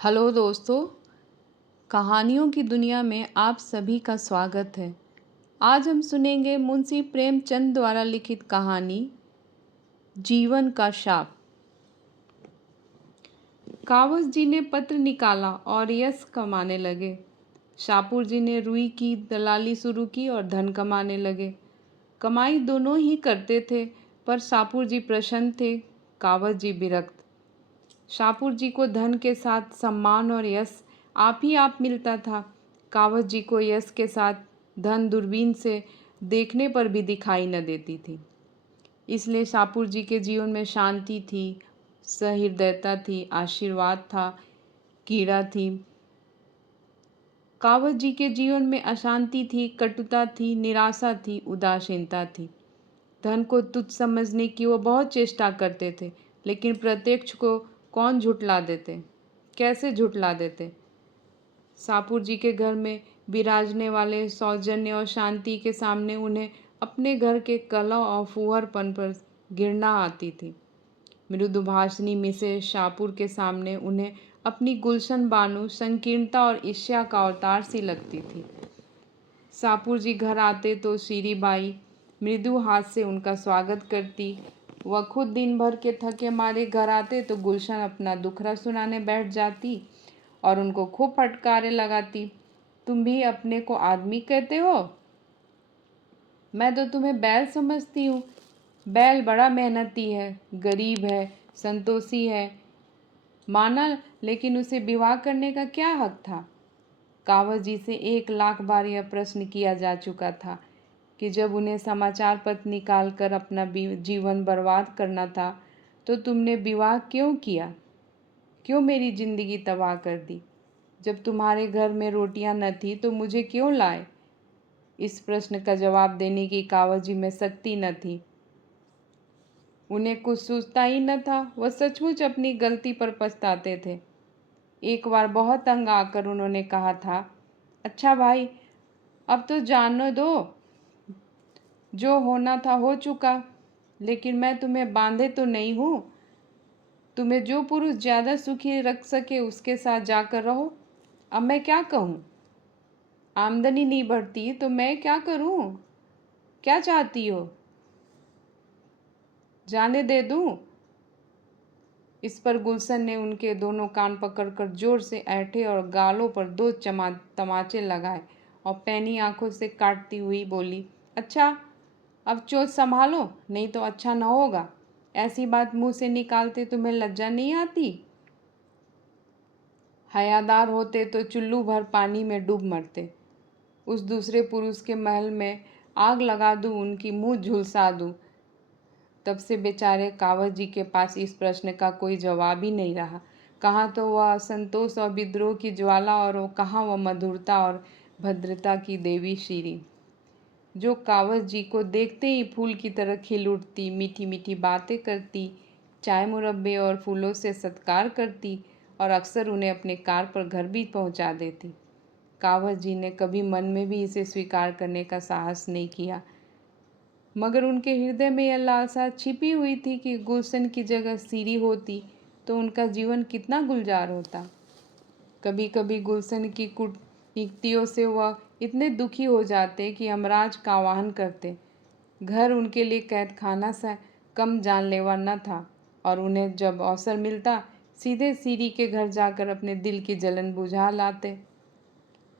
Hello दोस्तों, कहानियों की दुनिया में आप सभी का स्वागत है। आज हम सुनेंगे मुंशी प्रेमचंद द्वारा लिखित कहानी जीवन का शाप। कावस जी ने पत्र निकाला और यश कमाने लगे। शाहपुर जी ने रुई की दलाली शुरू की और धन कमाने लगे। कमाई दोनों ही करते थे, पर शाहपुर जी प्रसन्न थे, कावस जी विरक्त। शाहपुर जी को धन के साथ सम्मान और यश आप ही आप मिलता था। कावस जी को यश के साथ धन दूरबीन से देखने पर भी दिखाई न देती थी। इसलिए शाहपुर जी के जीवन में शांति थी, सहृदयता थी, आशीर्वाद था, कीड़ा थी। कावस जी के जीवन में अशांति थी, कटुता थी, निराशा थी, उदासीनता थी। धन को तुच्छ समझने की वो बहुत चेष्टा करते थे, लेकिन प्रत्यक्ष को कौन झुठला देते, कैसे झुठला देते। शाहपुर जी के घर में विराजने वाले सौजन्य और शांति के सामने उन्हें अपने घर के कलह और फूहरपन पर घृणा आती थी। मृदुभाषिनी मिसेस शाहपुर के सामने उन्हें अपनी गुलशन बानु संकीर्णता और ईर्ष्या का अवतार सी लगती थी। शाहपुर जी घर आते तो शीरी बाई मृदु हाथ से उनका स्वागत करती। वह खुद दिन भर के थके मारे घर आते तो गुलशन अपना दुखड़ा सुनाने बैठ जाती और उनको खूब फटकारे लगाती। तुम भी अपने को आदमी कहते हो? मैं तो तुम्हें बैल समझती हूँ। बैल बड़ा मेहनती है, गरीब है, संतोषी है, माना, लेकिन उसे विवाह करने का क्या हक था? कावस जी से 1,00,000 बार यह प्रश्न किया जा चुका था कि जब उन्हें समाचार पत्र निकाल कर अपना जीवन बर्बाद करना था तो तुमने विवाह क्यों किया? क्यों मेरी जिंदगी तबाह कर दी? जब तुम्हारे घर में रोटियां न थी तो मुझे क्यों लाए? इस प्रश्न का जवाब देने की कावस जी में शक्ति न थी। उन्हें कुछ सूझता ही न था। वह सचमुच अपनी गलती पर पछताते थे। एक बार बहुत तंग आकर उन्होंने कहा था, अच्छा भाई, अब तो जाने दो, जो होना था हो चुका, लेकिन मैं तुम्हें बांधे तो नहीं हूँ। तुम्हें जो पुरुष ज़्यादा सुखी रख सके उसके साथ जाकर रहो। अब मैं क्या कहूँ? आमदनी नहीं बढ़ती तो मैं क्या करूँ? क्या चाहती हो? जाने दे दूँ? इस पर गुलशन ने उनके दोनों कान पकड़कर जोर से ऐंठे और गालों पर 2 तमाचे लगाए और पैनी आंखों से काटती हुई बोली, अच्छा, अब चोट संभालो, नहीं तो अच्छा न होगा। ऐसी बात मुंह से निकालते तुम्हें लज्जा नहीं आती? हयादार होते तो चुल्लू भर पानी में डूब मरते। उस दूसरे पुरुष के महल में आग लगा दूं, उनकी मुंह झुलसा दूं। तब से बेचारे कावस जी के पास इस प्रश्न का कोई जवाब ही नहीं रहा। कहाँ तो वह असंतोष और विद्रोह की ज्वाला और कहाँ वह मधुरता और भद्रता की देवी शीरी, जो कावस जी को देखते ही फूल की तरह खिल उठती, मीठी मीठी बातें करती, चाय मुरब्बे और फूलों से सत्कार करती और अक्सर उन्हें अपने कार पर घर भी पहुंचा देती। कावस जी ने कभी मन में भी इसे स्वीकार करने का साहस नहीं किया, मगर उनके हृदय में यह लालसा छिपी हुई थी कि गुलशन की जगह सीरी होती तो उनका जीवन कितना गुलजार होता। कभी कभी गुलशन की कूटनीतियों से वह इतने दुखी हो जाते कि यमराज का आवाहन करते। घर उनके लिए कैद खाना सा कम जानलेवा न था और उन्हें जब अवसर मिलता सीधे सीरी के घर जाकर अपने दिल की जलन बुझा लाते।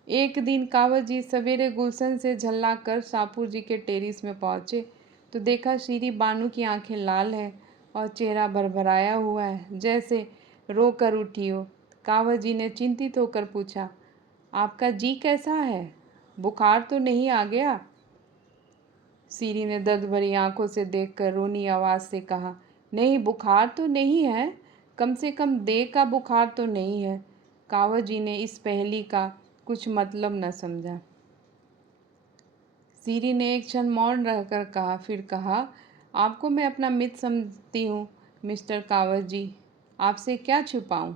एक दिन कावस जी सवेरे गुलशन से झल्ला कर शाहपुर जी के टेरिस में पहुंचे तो देखा शीरी बानू की आंखें लाल है और चेहरा भरभराया हुआ है, जैसे रो कर उठी हो। कावस जी ने चिंतित होकर पूछा, आपका जी कैसा है? बुखार तो नहीं आ गया? शीरी ने दर्द भरी आंखों से देखकर रोनी आवाज़ से कहा, नहीं, बुखार तो नहीं है, कम से कम देह का बुखार तो नहीं है। कावस जी ने इस पहेली का कुछ मतलब न समझा। शीरी ने एक क्षण मौन रहकर कहा, फिर कहा, आपको मैं अपना मित्र समझती हूँ मिस्टर कावस जी, आपसे क्या छुपाऊँ?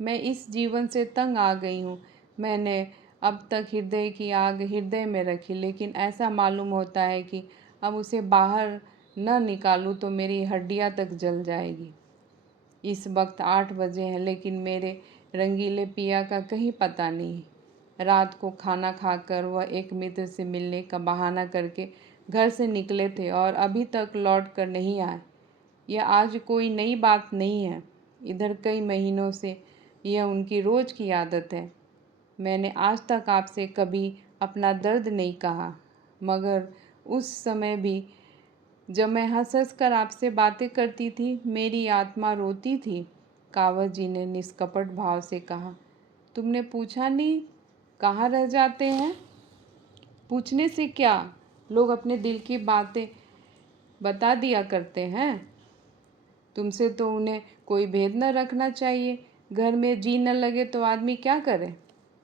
मैं इस जीवन से तंग आ गई हूँ। मैंने अब तक हृदय की आग हृदय में रखी, लेकिन ऐसा मालूम होता है कि अब उसे बाहर न निकालूँ तो मेरी हड्डियाँ तक जल जाएगी। इस वक्त 8 बजे हैं, लेकिन मेरे रंगीले पिया का कहीं पता नहीं। रात को खाना खाकर वह एक मित्र से मिलने का बहाना करके घर से निकले थे और अभी तक लौट कर नहीं आए। यह आज कोई नई बात नहीं है। इधर कई महीनों से यह उनकी रोज़ की आदत है। मैंने आज तक आपसे कभी अपना दर्द नहीं कहा, मगर उस समय भी जब मैं हंस हंस कर आपसे बातें करती थी, मेरी आत्मा रोती थी। कावत जी ने निष्कपट भाव से कहा, तुमने पूछा नहीं कहाँ रह जाते हैं? पूछने से क्या, लोग अपने दिल की बातें बता दिया करते हैं। तुमसे तो उन्हें कोई भेद न रखना चाहिए। घर में जी न लगे तो आदमी क्या करे?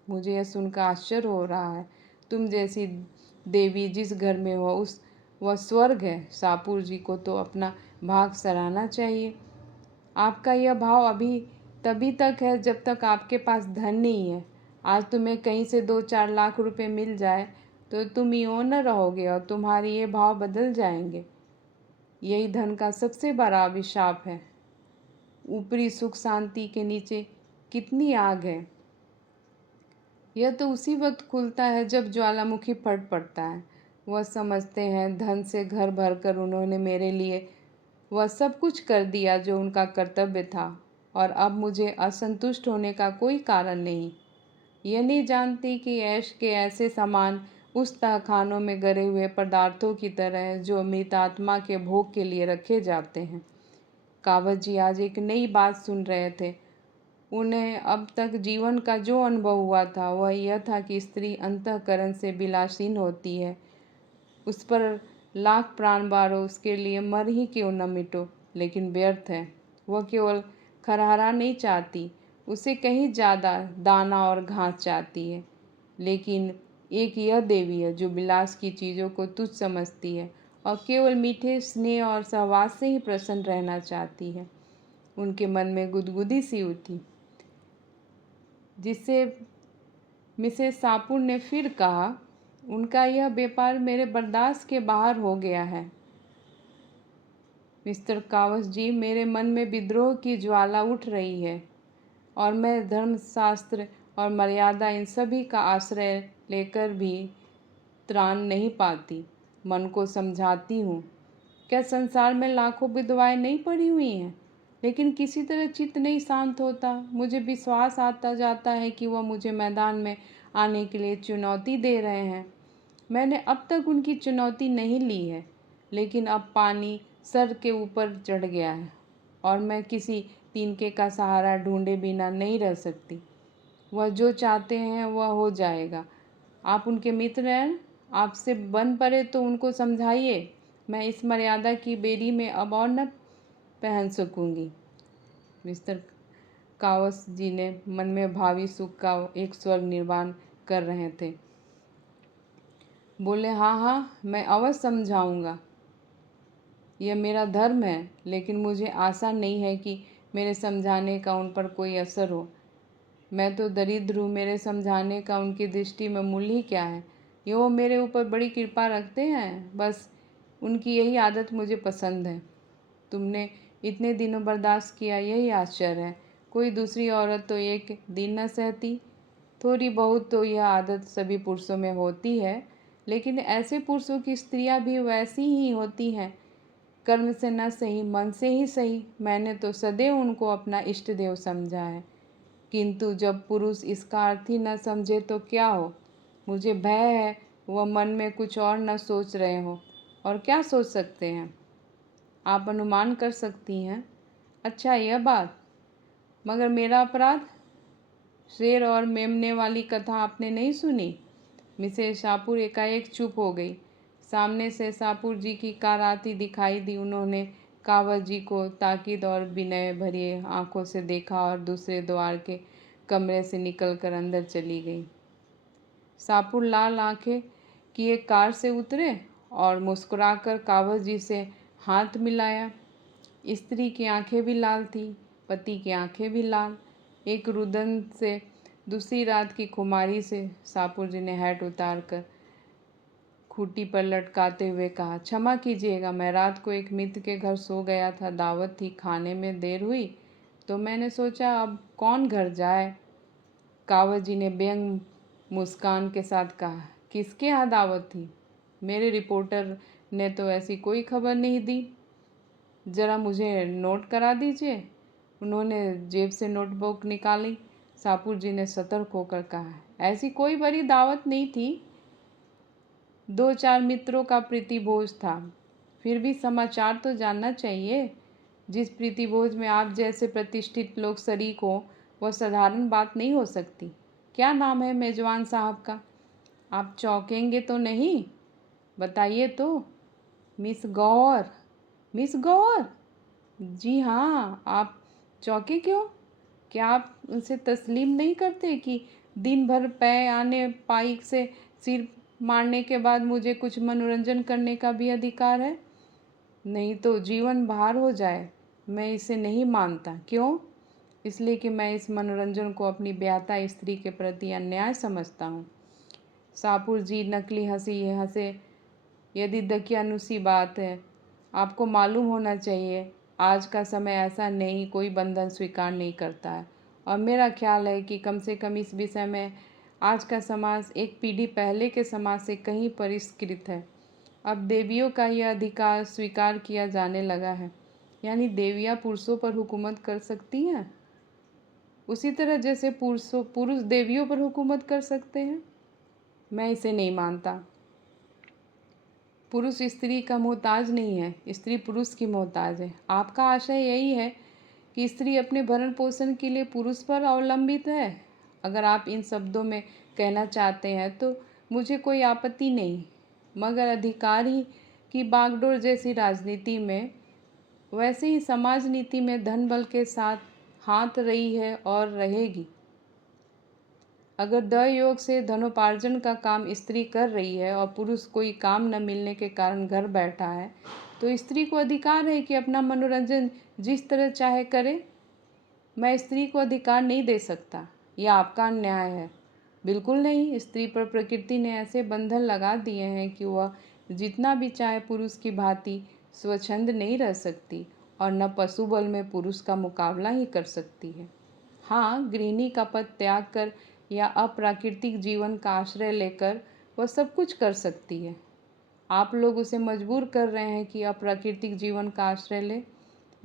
मुझे यह सुनकर आश्चर्य हो रहा है। तुम जैसी देवी जिस घर में हो वह स्वर्ग है। सापुर जी को तो अपना भाग सराहना चाहिए। आपका यह भाव अभी तभी तक है जब तक आपके पास धन नहीं है। आज तुम्हें कहीं से 2-4 लाख रुपए मिल जाए तो तुम यूँ न रहोगे और तुम्हारे ये भाव बदल जाएंगे। यही धन का सबसे बड़ा अभिशाप है। ऊपरी सुख शांति के नीचे कितनी आग है। यह तो उसी वक्त खुलता है जब ज्वालामुखी फट पड़ता है। वह समझते हैं धन से घर भरकर उन्होंने मेरे लिए वह सब कुछ कर दिया जो उनका कर्तव्य था, और अब मुझे असंतुष्ट होने का कोई कारण नहीं। यह नहीं जानती कि ऐश के ऐसे सामान उस तहखानों में गरे हुए पदार्थों की तरह हैं जो मृत आत्मा के भोग के लिए रखे जाते हैं। कावत जी आज एक नई बात सुन रहे थे। उन्हें अब तक जीवन का जो अनुभव हुआ था वह यह था कि स्त्री अंतःकरण से विलासीन होती है। उस पर लाख प्राण बारो, उसके लिए मर ही क्यों न मिटो, लेकिन व्यर्थ है। वह केवल खरहरा नहीं चाहती, उसे कहीं ज़्यादा दाना और घास चाहती है। लेकिन एक यह देवी है जो विलास की चीज़ों को तुच्छ समझती है और केवल मीठे स्नेह और सहवास से ही प्रसन्न रहना चाहती है। उनके मन में गुदगुदी सी उठी, जिससे मिसेस सापुर ने फिर कहा, उनका यह व्यापार मेरे बर्दाश्त के बाहर हो गया है। मिस्टर कावस जी, मेरे मन में विद्रोह की ज्वाला उठ रही है और मैं धर्मशास्त्र और मर्यादा इन सभी का आश्रय लेकर भी त्राण नहीं पाती। मन को समझाती हूँ, क्या संसार में लाखों विधवाएं नहीं पड़ी हुई हैं, लेकिन किसी तरह चित्त नहीं शांत होता। मुझे विश्वास आता जाता है कि वह मुझे मैदान में आने के लिए चुनौती दे रहे हैं। मैंने अब तक उनकी चुनौती नहीं ली है, लेकिन अब पानी सर के ऊपर चढ़ गया है और मैं किसी तिनके का सहारा ढूंढे बिना नहीं रह सकती। वह जो चाहते हैं वह हो जाएगा। आप उनके मित्र हैं, आपसे बन पड़े तो उनको समझाइए। मैं इस मर्यादा की बेड़ी में अब और न पहन सकूंगी। मिस्टर कावस जी ने मन में भावी सुख का एक स्वर्ग निर्माण कर रहे थे। बोले, हाँ हाँ, मैं अवश्य समझाऊंगा। यह मेरा धर्म है, लेकिन मुझे आशा नहीं है कि मेरे समझाने का उन पर कोई असर हो। मैं तो दरिद्र हूँ, मेरे समझाने का उनकी दृष्टि में मूल्य ही क्या है। ये वो मेरे ऊपर बड़ी कृपा रखते हैं, बस उनकी यही आदत मुझे पसंद है। तुमने इतने दिनों बर्दाश्त किया, यही आश्चर्य है। कोई दूसरी औरत तो एक दिन न सहती। थोड़ी बहुत तो यह आदत सभी पुरुषों में होती है, लेकिन ऐसे पुरुषों की स्त्रियां भी वैसी ही होती हैं। कर्म से न सही, मन से ही सही। मैंने तो सदैव उनको अपना इष्ट देव समझा है, किंतु जब पुरुष इसका अर्थ ही न समझे तो क्या हो। मुझे भय है वह मन में कुछ और न सोच रहे हो। और क्या सोच सकते हैं? आप अनुमान कर सकती हैं। अच्छा, यह बात। मगर मेरा अपराध? शेर और मेमने वाली कथा आपने नहीं सुनी? मिसेस सापुर एकाएक चुप हो गई। सामने से सापुर जी की कार आती दिखाई दी। उन्होंने कावत जी को ताकीद और विनय भरी आंखों से देखा और दूसरे द्वार के कमरे से निकलकर अंदर चली गई। सापुर लाल आंखें किए कार से उतरे और मुस्कुराकर कावत जी से हाथ मिलाया। स्त्री की आंखें भी लाल थी, पति की आंखें भी लाल। एक रुदन से दूसरी रात की खुमारी से सापुर जी ने हैट उतार कर खूंटी पर लटकाते हुए कहा, क्षमा कीजिएगा, मैं रात को एक मित्र के घर सो गया था। दावत थी, खाने में देर हुई तो मैंने सोचा अब कौन घर जाए। कावत जी ने व्यंग मुस्कान के साथ कहा। किसके यहाँ दावत थी? मेरे रिपोर्टर ने तो ऐसी कोई खबर नहीं दी। ज़रा मुझे नोट करा दीजिए। उन्होंने जेब से नोटबुक निकाली। सापुर जी ने सतर्क होकर कहा, ऐसी कोई बड़ी दावत नहीं थी। 2-4 मित्रों का प्रीतिभोज था। फिर भी समाचार तो जानना चाहिए। जिस प्रीतिभोज में आप जैसे प्रतिष्ठित लोग शरीक हो, वह साधारण बात नहीं हो सकती। क्या नाम है मेजबान साहब का? आप चौंकेंगे तो नहीं? बताइए तो। मिस गौर। मिस गौर? जी हाँ। आप चौंके क्यों? क्या आप उनसे तस्लीम नहीं करते कि दिन भर पै आने पाई से सिर मारने के बाद मुझे कुछ मनोरंजन करने का भी अधिकार है? नहीं तो जीवन भार हो जाए। मैं इसे नहीं मानता। क्यों? इसलिए कि मैं इस मनोरंजन को अपनी ब्याहता स्त्री के प्रति अन्याय समझता हूँ। सापुर जी नकली हंसी हंसे। यदि दकियानुसी बात है, आपको मालूम होना चाहिए आज का समय ऐसा नहीं, कोई बंधन स्वीकार नहीं करता है। और मेरा ख्याल है कि कम से कम इस विषय में आज का समाज एक पीढ़ी पहले के समाज से कहीं परिष्कृत है। अब देवियों का यह अधिकार स्वीकार किया जाने लगा है, यानी देवियाँ पुरुषों पर हुकूमत कर सकती हैं, उसी तरह जैसे पुरुष देवियों पर हुकूमत कर सकते हैं। मैं इसे नहीं मानता। पुरुष स्त्री का मोहताज नहीं है, स्त्री पुरुष की मोहताज है। आपका आशय यही है कि स्त्री अपने भरण पोषण के लिए पुरुष पर अवलंबित है। अगर आप इन शब्दों में कहना चाहते हैं तो मुझे कोई आपत्ति नहीं, मगर अधिकार ही की बागडोर जैसी राजनीति में, वैसे ही समाज नीति में धन बल के साथ हाथ रही है और रहेगी। अगर दयोग से धनोपार्जन का काम स्त्री कर रही है और पुरुष कोई काम न मिलने के कारण घर बैठा है, तो स्त्री को अधिकार है कि अपना मनोरंजन जिस तरह चाहे करे। मैं स्त्री को अधिकार नहीं दे सकता, यह आपका अन्याय है। बिल्कुल नहीं। स्त्री पर प्रकृति ने ऐसे बंधन लगा दिए हैं कि वह जितना भी चाहे पुरुष की भांति स्वच्छंद नहीं रह सकती और न पशु बल में पुरुष का मुकाबला ही कर सकती है। हाँ, गृहिणी का पद त्याग कर या अप्राकृतिक जीवन का आश्रय लेकर वह सब कुछ कर सकती है। आप लोग उसे मजबूर कर रहे हैं कि अप्राकृतिक जीवन का आश्रय ले।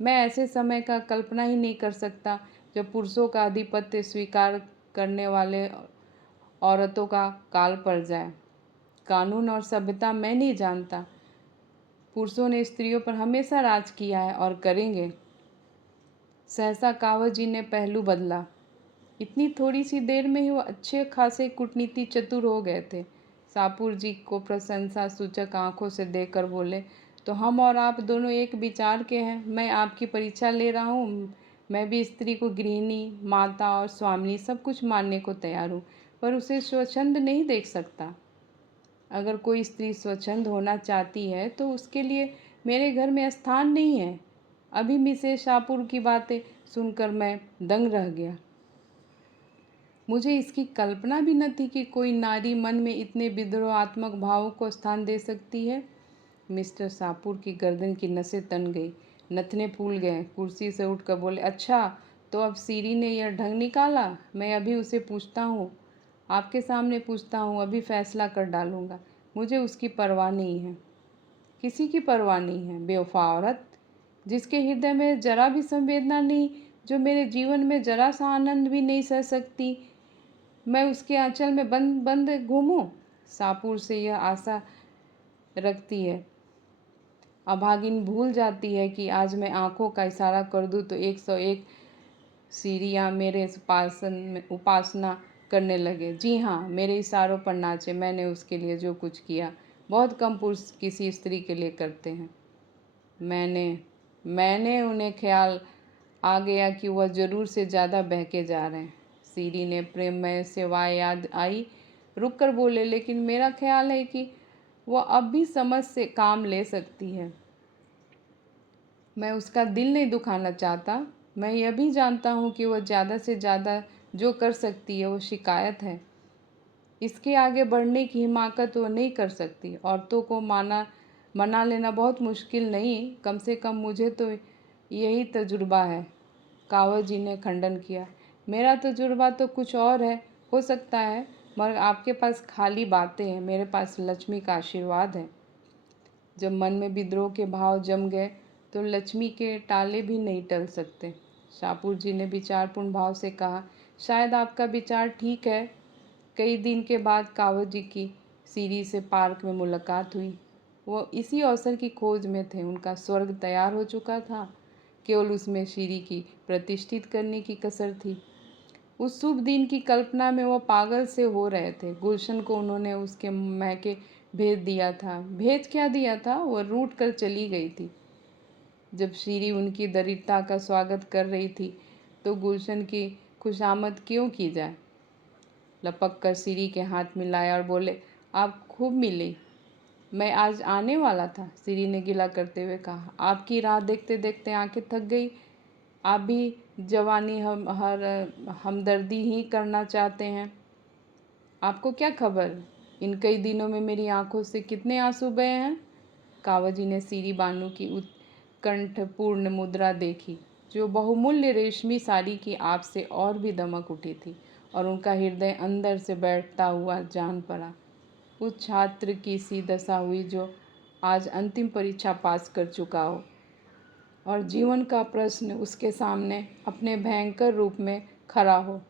मैं ऐसे समय का कल्पना ही नहीं कर सकता जब पुरुषों का आधिपत्य स्वीकार करने वाले औरतों का काल पड़ जाए। कानून और सभ्यता मैं नहीं जानता। पुरुषों ने स्त्रियों पर हमेशा राज किया है और करेंगे। सहसा कावत जी ने पहलू बदला। इतनी थोड़ी सी देर में ही वो अच्छे खासे कूटनीति चतुर हो गए थे। सापुर जी को प्रशंसा सूचक आंखों से देखकर बोले, तो हम और आप दोनों एक विचार के हैं। मैं आपकी परीक्षा ले रहा हूँ। मैं भी स्त्री को गृहिणी, माता और स्वामिनी सब कुछ मानने को तैयार हूँ, पर उसे स्वच्छंद नहीं देख सकता। अगर कोई स्त्री स्वच्छंद होना चाहती है तो उसके लिए मेरे घर में स्थान नहीं है। अभी मिसेस शाहपुर की बातें सुनकर मैं दंग रह गया। मुझे इसकी कल्पना भी न थी कि कोई नारी मन में इतने विद्रोहात्मक भावों को स्थान दे सकती है। मिस्टर शाहपुर की गर्दन की नसें तन गई, नथने फूल गए। कुर्सी से उठकर बोले, अच्छा तो अब सीरी ने यह ढंग निकाला। मैं अभी उसे पूछता हूँ, आपके सामने पूछता हूँ, अभी फैसला कर डालूँगा। मुझे उसकी परवाह नहीं है, किसी की परवाह नहीं है। बेवफा औरत, जिसके हृदय में जरा भी संवेदना नहीं, जो मेरे जीवन में जरा सा आनंद भी नहीं सह सकती, मैं उसके आंचल में बंद बंद घूमूं। सापुर से यह आशा रखती है। अभागिन भूल जाती है कि आज मैं आंखों का इशारा कर दूं तो 101 सीरियाँ मेरे उपासना करने लगे। जी हाँ, मेरे इशारों पर नाचे। मैंने उसके लिए जो कुछ किया, बहुत कम पुरुष किसी स्त्री के लिए करते हैं। मैंने उन्हें ख्याल आ गया कि वह ज़रूर से ज़्यादा बहके जा रहे हैं। सीरी ने प्रेममय सेवाएं याद आई, रुक कर बोले, लेकिन मेरा ख्याल है कि वह अब भी समझ से काम ले सकती है। मैं उसका दिल नहीं दुखाना चाहता। मैं यह भी जानता हूँ कि वह ज़्यादा से ज़्यादा जो कर सकती है वो शिकायत है। इसके आगे बढ़ने की हिमाकत वो नहीं कर सकती। औरतों को मना लेना बहुत मुश्किल नहीं, कम से कम मुझे तो यही तजुर्बा है। कावत जी ने खंडन किया, मेरा तजुर्बा तो कुछ और है। हो सकता है, मगर आपके पास खाली बातें हैं, मेरे पास लक्ष्मी का आशीर्वाद है। जब मन में विद्रोह के भाव जम गए तो लक्ष्मी के टाले भी नहीं टल सकते। शाहपुर जी ने विचारपूर्ण भाव से कहा, शायद आपका विचार ठीक है। कई दिन के बाद कावड़ जी की सीरी से पार्क में मुलाकात हुई। वो इसी अवसर की खोज में थे। उनका स्वर्ग तैयार हो चुका था, केवल उसमें सीरी की प्रतिष्ठित करने की कसर थी। उस शुभ दिन की कल्पना में वो पागल से हो रहे थे। गुलशन को उन्होंने उसके मैके भेज दिया था। भेज क्या दिया था, वो रूठ कर चली गई थी। जब शीरी उनकी दरिद्रता का स्वागत कर रही थी तो गुलशन की खुशामद क्यों की जाए। लपक कर शीरी के हाथ मिलाया और बोले, आप खूब मिली, मैं आज आने वाला था। शीरी ने गिला करते हुए कहा, आपकी राह देखते देखते आंखें थक गई। आप भी जवानी हमदर्दी ही करना चाहते हैं। आपको क्या खबर, इन कई दिनों में मेरी आंखों से कितने आंसू बहे हैं। कावजी ने सीरी बानू की उत्कंठपूर्ण मुद्रा देखी, जो बहुमूल्य रेशमी साड़ी की आप से और भी दमक उठी थी, और उनका हृदय अंदर से बैठता हुआ जान पड़ा। उस छात्र की सी दशा हुई जो आज अंतिम परीक्षा पास कर चुका हो और जीवन का प्रश्न उसके सामने अपने भयंकर रूप में खड़ा हो।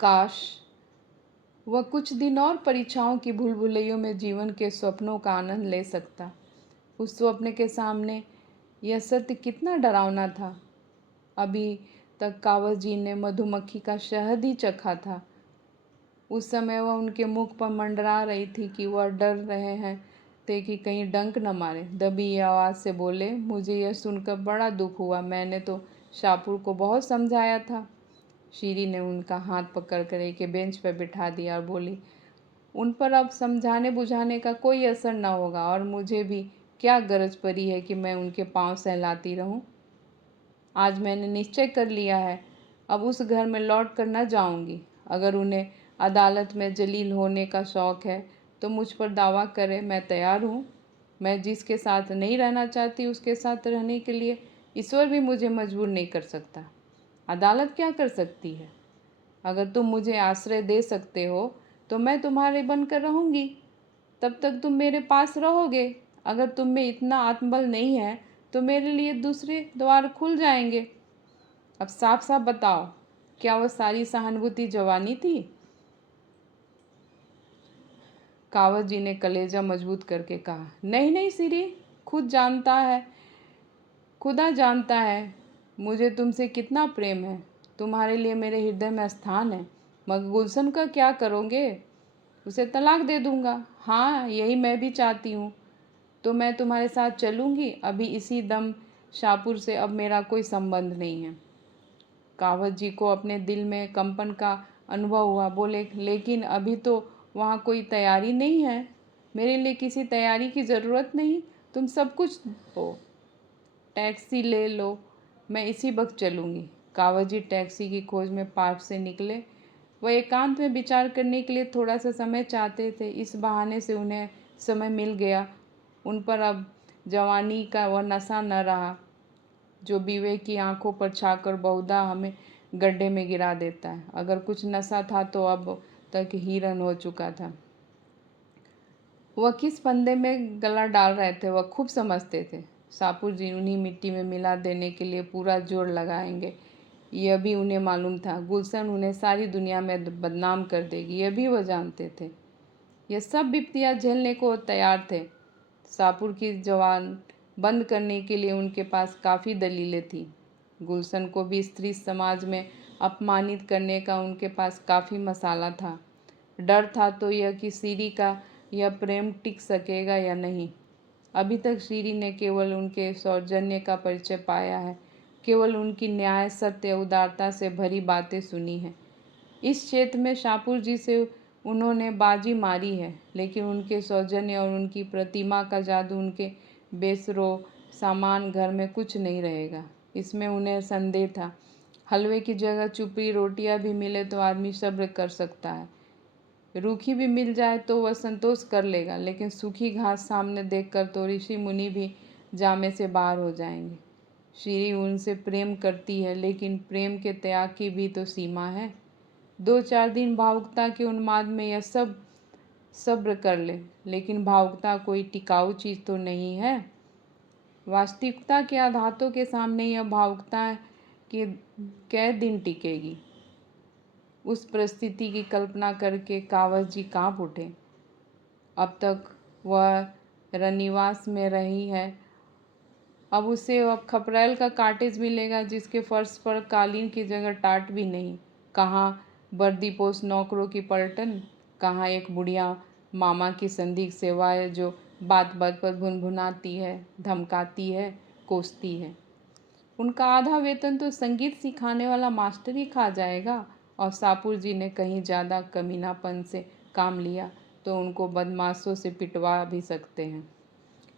काश वह कुछ दिन और परीक्षाओं की भूलभुलैयों में जीवन के स्वप्नों का आनंद ले सकता। उस स्वप्न के सामने यह सत्य कितना डरावना था। अभी तक कावज जी ने मधुमक्खी का शहद ही चखा था। उस समय वह उनके मुख पर मंडरा रही थी कि वह डर रहे हैं थे कि कहीं डंक न मारे। दबी आवाज़ से बोले, मुझे यह सुनकर बड़ा दुख हुआ। मैंने तो शाहपुर को बहुत समझाया था। शीरी ने उनका हाथ पकड़कर एक बेंच पर बिठा दिया और बोली, उन पर अब समझाने बुझाने का कोई असर न होगा, और मुझे भी क्या गरज पड़ी है कि मैं उनके पांव सहलाती रहूं। आज मैंने निश्चय कर लिया है, अब उस घर में लौट कर न जाऊंगी। अगर उन्हें अदालत में जलील होने का शौक़ है तो मुझ पर दावा करें, मैं तैयार हूँ। मैं जिसके साथ नहीं रहना चाहती उसके साथ रहने के लिए ईश्वर भी मुझे मजबूर नहीं कर सकता। अदालत क्या कर सकती है? अगर तुम मुझे आश्रय दे सकते हो तो मैं तुम्हारे बनकर रहूँगी, तब तक तुम मेरे पास रहोगे। अगर तुम में इतना आत्मबल नहीं है तो मेरे लिए दूसरे द्वार खुल जाएंगे। अब साफ साफ बताओ, क्या वह सारी सहानुभूति जवानी थी? कावत जी ने कलेजा मजबूत करके कहा, नहीं नहीं सीरी, खुदा जानता है मुझे तुमसे कितना प्रेम है। तुम्हारे लिए मेरे हृदय में स्थान है। मगर गुलशन का क्या करोगे? उसे तलाक दे दूंगा। हाँ, यही मैं भी चाहती हूँ। तो मैं तुम्हारे साथ चलूँगी। अभी इसी दम शाहपुर से अब मेरा कोई संबंध नहीं है। कावत जी को अपने दिल में कंपन का अनुभव हुआ। बोले, लेकिन अभी तो वहाँ कोई तैयारी नहीं है। मेरे लिए किसी तैयारी की ज़रूरत नहीं, तुम सब कुछ हो। टैक्सी ले लो, मैं इसी वक्त चलूँगी। कावत जी टैक्सी की खोज में पार्क से निकले। वह एकांत में विचार करने के लिए थोड़ा सा समय चाहते थे। इस बहाने से उन्हें समय मिल गया। उन पर अब जवानी का वह नशा न रहा जो विवेक की आंखों पर छाकर बहुधा हमें गड्ढे में गिरा देता है। अगर कुछ नशा था तो अब तक हिरन हो चुका था। वह किस फंदे में गला डाल रहे थे वह खूब समझते थे। शाहपुर जी उन्हीं मिट्टी में मिला देने के लिए पूरा जोर लगाएंगे, यह भी उन्हें मालूम था। गुलशन उन्हें सारी दुनिया में बदनाम कर देगी, यह भी वह जानते थे। यह सब विपत्तियां झेलने को तैयार थे। शाहपुर की जवान बंद करने के लिए उनके पास काफ़ी दलीलें थी। गुलशन को भी स्त्री समाज में अपमानित करने का उनके पास काफ़ी मसाला था। डर था तो यह कि सीरी का यह प्रेम टिक सकेगा या नहीं। अभी तक सीरी ने केवल उनके सौजन्य का परिचय पाया है, केवल उनकी न्याय, सत्य, उदारता से भरी बातें सुनी हैं। इस क्षेत्र में शाहपुर जी से उन्होंने बाजी मारी है, लेकिन उनके सौजन्य और उनकी प्रतिमा का जादू उनके बेसरो सामान घर में कुछ नहीं रहेगा, इसमें उन्हें संदेह था। हलवे की जगह चुपड़ी रोटियां भी मिले तो आदमी सब्र कर सकता है। रूखी भी मिल जाए तो वह संतोष कर लेगा, लेकिन सूखी घास सामने देखकर तो ऋषि मुनि भी जामे से बाहर हो जाएंगे। श्री उनसे प्रेम करती है, लेकिन प्रेम के त्याग की भी तो सीमा है। 2-4 दिन भावुकता के उन्माद में यह सब सब्र कर ले, लेकिन भावुकता कोई टिकाऊ चीज़ तो नहीं है। वास्तविकता के आघातों के सामने यह भावुकता के कै दिन टिकेगी। उस परिस्थिति की कल्पना करके कावस जी काँप उठे। अब तक वह रनिवास में रही है, अब उसे अब खपरेल का कॉटेज मिलेगा जिसके फर्श पर कालीन की जगह टाट भी नहीं। कहाँ वर्दीपोश नौकरों की पलटन, कहाँ एक बुढ़िया मामा की संदिग्ध सेवाएं जो बात बात पर भुनभुनाती है, धमकाती है, कोसती है। उनका आधा वेतन तो संगीत सिखाने वाला मास्टर ही खा जाएगा, और सापुर जी ने कहीं ज़्यादा कमीनापन से काम लिया तो उनको बदमाशों से पिटवा भी सकते हैं।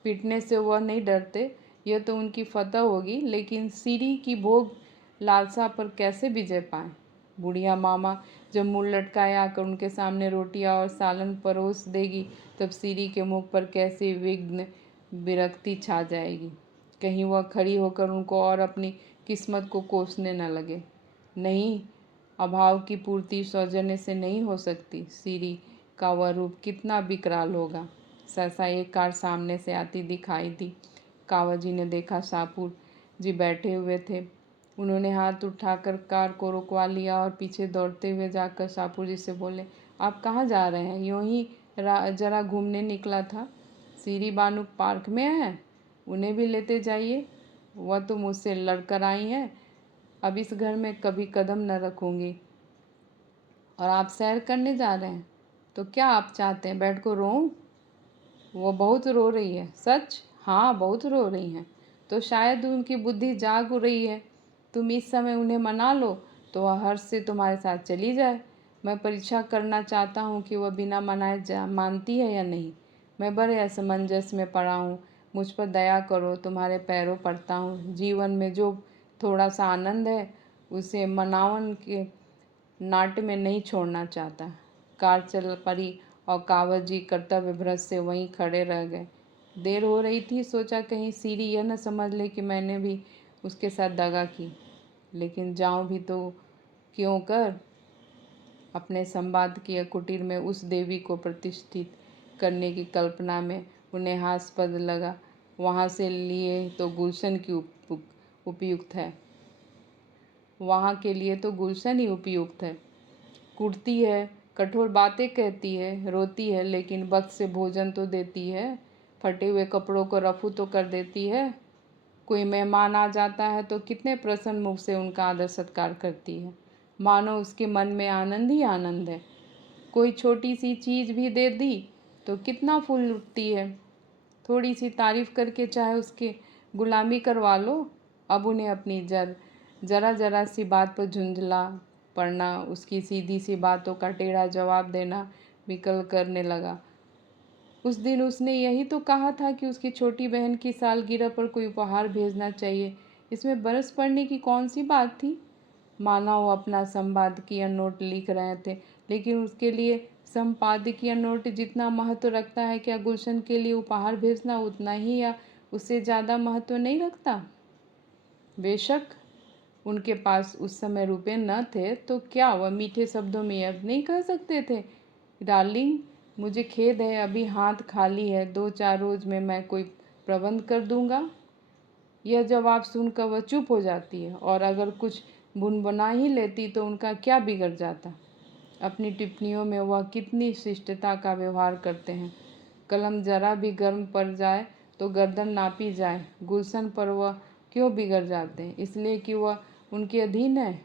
पिटने से वह नहीं डरते, यह तो उनकी फतह होगी, लेकिन सीरी की भोग लालसा पर कैसे विजय पाएं? बुढ़िया मामा जब मुंह लटकाए आकर उनके सामने रोटियां और सालन परोस देगी, तब सीरी के मुख पर कैसी विघ्न विरक्ति छा जाएगी। कहीं वह खड़ी होकर उनको और अपनी किस्मत को कोसने न लगे। नहीं, अभाव की पूर्ति सौजन्य से नहीं हो सकती। सीरी का वह रूप कितना विकराल होगा। सहसा एक कार सामने से आती दिखाई दी। कावड़ जी ने देखा सापुर जी बैठे हुए थे। उन्होंने हाथ उठाकर कार को रुकवा लिया और पीछे दौड़ते हुए जाकर सापुर जी से बोले, आप कहाँ जा रहे हैं? यूं ही जरा घूमने निकला था। सीरी बानू पार्क में है, उन्हें भी लेते जाइए। वह तो मुझसे लड़कर आई हैं, अब इस घर में कभी कदम न रखूंगी। और आप सैर करने जा रहे हैं, तो क्या आप चाहते हैं बैठ को रोऊं? वो बहुत रो रही है। सच? हाँ, बहुत रो रही हैं। तो शायद उनकी बुद्धि जाग रही है। तुम इस समय उन्हें मना लो तो वह हर्ष से तुम्हारे साथ चली जाए। मैं परीक्षा करना चाहता हूँ कि वह बिना मनाए मानती है या नहीं। मैं बड़े असमंजस में पड़ा हूँ, मुझ पर दया करो, तुम्हारे पैरों पड़ता हूँ। जीवन में जो थोड़ा सा आनंद है उसे मनावन के नाट्य में नहीं छोड़ना चाहता। कार चल पड़ी और कावड़ जी कर्तव्य भ्रष्ट से वहीं खड़े रह गए। देर हो रही थी, सोचा कहीं सीरी यह न समझ ले कि मैंने भी उसके साथ दगा की। लेकिन जाऊं भी तो क्यों कर? अपने संपादकीय कुटीर में उस देवी को प्रतिष्ठित करने की कल्पना में उन्हें हास्यास्पद लगा। वहाँ से लिए तो गुलशन की उपयुक्त है, वहाँ के लिए तो गुलशन ही उपयुक्त है। कुटती है, कठोर बातें कहती है, रोती है, लेकिन वक्त से भोजन तो देती है। फटे हुए कपड़ों को रफू तो कर देती है। कोई मेहमान आ जाता है तो कितने प्रसन्न मुख से उनका आदर सत्कार करती है, मानो उसके मन में आनंद ही आनंद है। कोई छोटी सी चीज़ भी दे दी तो कितना फूल उठती है। थोड़ी सी तारीफ करके चाहे उसके गुलामी करवा लो। अब उन्हें अपनी जरा जरा सी बात पर झुंझला पड़ना, उसकी सीधी सी बातों का टेढ़ा जवाब देना विकल करने लगा। उस दिन उसने यही तो कहा था कि उसकी छोटी बहन की सालगिरह पर कोई उपहार भेजना चाहिए। इसमें बरस पड़ने की कौन सी बात थी? माना वो अपना संपादकीय नोट लिख रहे थे, लेकिन उसके लिए संपादकीय नोट जितना महत्व रखता है, क्या गुलशन के लिए उपहार भेजना उतना ही या उससे ज़्यादा महत्व नहीं रखता? बेशक उनके पास उस समय रुपए न थे, तो क्या वह मीठे शब्दों में यह नहीं कह सकते थे, डार्लिंग मुझे खेद है, अभी हाथ खाली है, 2-4 रोज में मैं कोई प्रबंध कर दूंगा। यह जवाब सुनकर वह चुप हो जाती है, और अगर कुछ बुनबुना ही लेती तो उनका क्या बिगड़ जाता। अपनी टिप्पणियों में वह कितनी शिष्टता का व्यवहार करते हैं। कलम जरा भी गर्म पड़ जाए तो गर्दन नापी जाए। गुलशन पर वह क्यों बिगड़ जाते हैं? इसलिए कि वह उनके अधीन है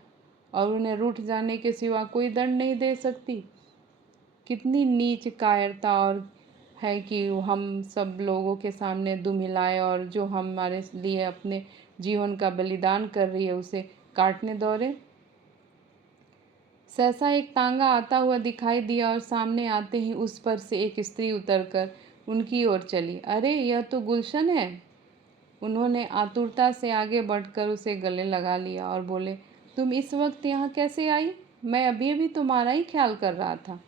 और उन्हें रूठ जाने के सिवा कोई दंड नहीं दे सकती। कितनी नीच कायरता और है कि हम सब लोगों के सामने दुम हिलाए, और जो हमारे लिए अपने जीवन का बलिदान कर रही है उसे काटने दौड़े। सहसा एक तांगा आता हुआ दिखाई दिया और सामने आते ही उस पर से एक स्त्री उतरकर उनकी ओर चली। अरे, यह तो गुलशन है। उन्होंने आतुरता से आगे बढ़कर उसे गले लगा लिया और बोले, तुम इस वक्त यहाँ कैसे आई? मैं अभी अभी तुम्हारा ही ख्याल कर रहा था।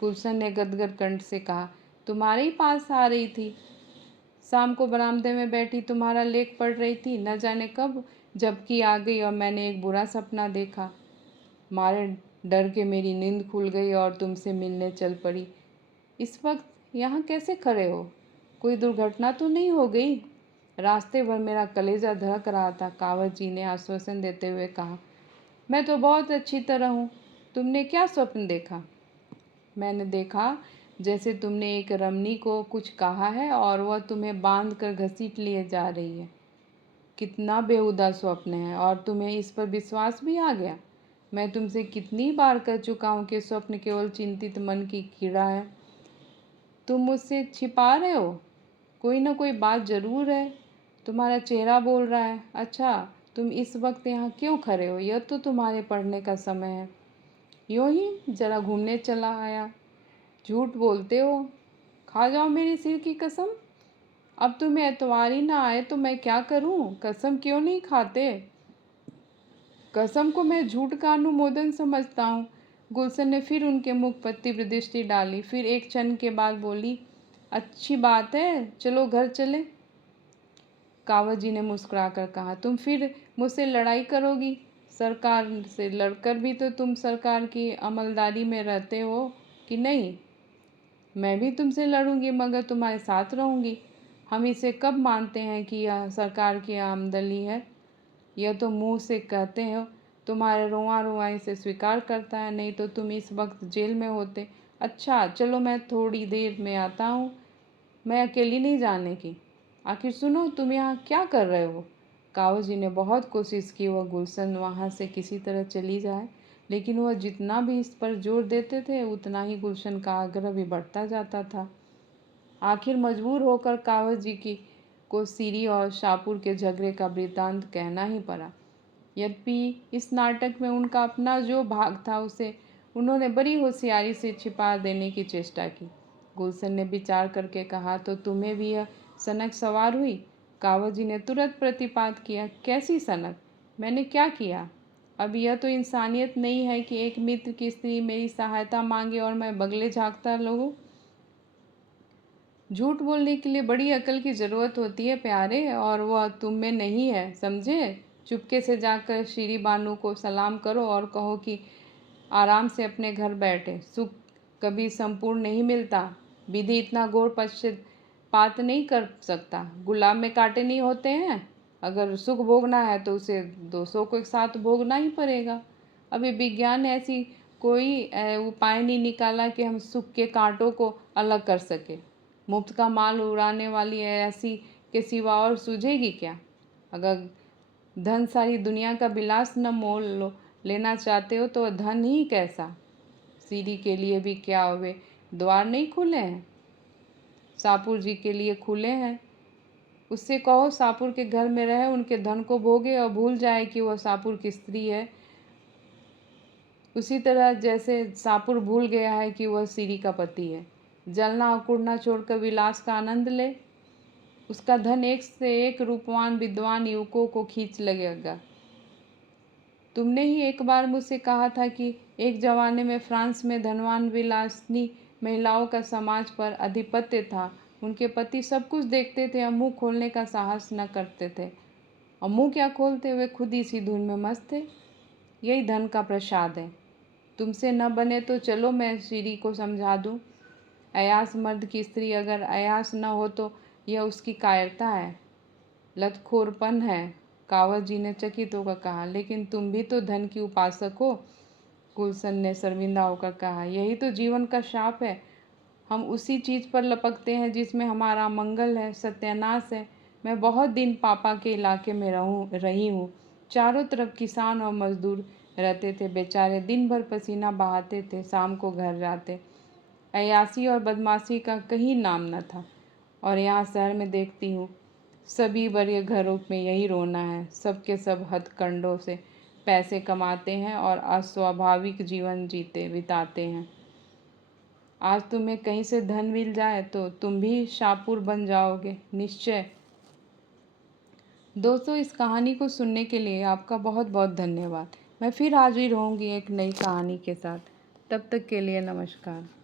गुलशन ने गदगद कंठ से कहा, तुम्हारे ही पास आ रही थी। शाम को बरामदे में बैठी तुम्हारा लेख पढ़ रही थी, न जाने कब झपकी आ गई और मैंने एक बुरा सपना देखा। मारे डर के मेरी नींद खुल गई और तुमसे मिलने चल पड़ी। इस वक्त यहाँ कैसे खड़े हो? कोई दुर्घटना तो नहीं हो गई? रास्ते भर मेरा कलेजा धड़क रहा था। कावत जी ने आश्वासन देते हुए कहा, मैं तो बहुत अच्छी तरह हूँ। तुमने क्या स्वप्न देखा? मैंने देखा जैसे तुमने एक रमणी को कुछ कहा है और वह तुम्हें बांध कर घसीट लिए जा रही है। कितना बेहुदा स्वप्न है, और तुम्हें इस पर विश्वास भी आ गया। मैं तुमसे कितनी बार कह चुका हूँ कि स्वप्न केवल चिंतित मन की कीड़ा है। तुम मुझसे छिपा रहे हो। कोई ना कोई बात ज़रूर है। तुम्हारा चेहरा बोल रहा है। अच्छा, तुम इस वक्त यहाँ क्यों खड़े हो? यह तो तुम्हारे पढ़ने का समय है। यूँ ही ज़रा घूमने चला आया। झूठ बोलते हो। खा जाओ मेरी सिर की कसम। अब तुम्हें एतवार ही ना आए तो मैं क्या करूं? कसम क्यों नहीं खाते? कसम को मैं झूठ का अनुमोदन समझता हूँ। गुलशन ने फिर उनके मुख पर तीव्र दृष्टि डाली, फिर एक क्षण के बाद बोली, अच्छी बात है, चलो घर चले। कावत जी ने मुस्कुराकर कहा, तुम फिर मुझसे लड़ाई करोगी? सरकार से लड़कर भी तो तुम सरकार की अमलदारी में रहते हो कि नहीं? मैं भी तुमसे लड़ूंगी, मगर तुम्हारे साथ रहूंगी। हम इसे कब मानते हैं कि यह सरकार की आमदनी है? यह तो मुंह से कहते हो। तुम्हारे रोआ रोआ इसे स्वीकार करता है, नहीं तो तुम इस वक्त जेल में होते। अच्छा चलो, मैं थोड़ी देर में आता हूँ। मैं अकेली नहीं जाने की। आखिर सुनो, तुम यहाँ क्या कर रहे हो? कावत जी ने बहुत कोशिश की वह गुलशन वहाँ से किसी तरह चली जाए, लेकिन वह जितना भी इस पर जोर देते थे उतना ही गुलशन का आग्रह भी बढ़ता जाता था। आखिर मजबूर होकर कावत जी की को सीरी और शाहपुर के झगड़े का वृत्तांत कहना ही पड़ा। यद्यपि इस नाटक में उनका अपना जो भाग था उसे उन्होंने बड़ी होशियारी से छिपा देने की चेष्टा की। गुलशन ने विचार करके कहा, तो तुम्हें भी यह सनक सवार हुई? कावत जी ने तुरंत प्रतिपाद किया, कैसी सनक? मैंने क्या किया? अब यह तो इंसानियत नहीं है कि एक मित्र की स्त्री मेरी सहायता मांगे और मैं बगले झाँकता लगूं। झूठ बोलने के लिए बड़ी अकल की ज़रूरत होती है प्यारे, और वह तुम में नहीं है, समझे? चुपके से जाकर श्री बानू को सलाम करो और कहो कि आराम से अपने घर बैठे। सुख कभी संपूर्ण नहीं मिलता। विधि इतना घोर पक्षपात नहीं कर सकता। गुलाब में कांटे नहीं होते हैं। अगर सुख भोगना है तो उसे दोषों के साथ भोगना ही पड़ेगा। अभी विज्ञान ने ऐसी कोई उपाय नहीं निकाला कि हम सुख के कांटों को अलग कर सके। मुफ्त का माल उड़ाने वाली ऐसी के सिवा और सूझेगी क्या? अगर धन सारी दुनिया का विलास न मोल लो लेना चाहते हो तो धन ही कैसा? सीरी के लिए भी क्या वे द्वार नहीं खुले हैं? शाहपुर जी के लिए खुले हैं। उससे कहो शाहपुर के घर में रहे, उनके धन को भोगे और भूल जाए कि वह शाहपुर की स्त्री है, उसी तरह जैसे शाहपुर भूल गया है कि वह सीरी का पति है। जलना और कुड़ना छोड़कर विलास का आनंद ले। उसका धन एक से एक रूपवान विद्वान युवकों को खींच लगेगा। तुमने ही एक बार मुझसे कहा था कि एक जमाने में फ्रांस में धनवान विलासिनी महिलाओं का समाज पर आधिपत्य था। उनके पति सब कुछ देखते थे और मुंह खोलने का साहस न करते थे, और मुंह क्या खोलते हुए खुद इसी धुन में मस्त थे। यही धन का प्रसाद है। तुमसे न बने तो चलो मैं श्री को समझा दूँ। अयास मर्द की स्त्री अगर अयास न हो तो यह उसकी कायरता है, लतखोरपन है। कावत जी ने चकित होकर कहा, लेकिन तुम भी तो धन की उपासक हो। गुलशन ने शर्मिंदा होकर कहा, यही तो जीवन का शाप है। हम उसी चीज़ पर लपकते हैं जिसमें हमारा मंगल है, सत्यानाश है। मैं बहुत दिन पापा के इलाके में रही हूँ। चारों तरफ किसान और मजदूर रहते थे। बेचारे दिन भर पसीना बहाते थे, शाम को घर जाते। अय्याशी और बदमाशी का कहीं नाम न था। और यहाँ शहर में देखती हूँ सभी बड़े घरों में यही रोना है। सबके सब हथकंडों से पैसे कमाते हैं और अस्वाभाविक जीवन बिताते हैं। आज तुम्हें कहीं से धन मिल जाए तो तुम भी शाहपुर बन जाओगे, निश्चय। दोस्तों, इस कहानी को सुनने के लिए आपका बहुत बहुत धन्यवाद। मैं फिर हाजिर होंगी एक नई कहानी के साथ। तब तक के लिए नमस्कार।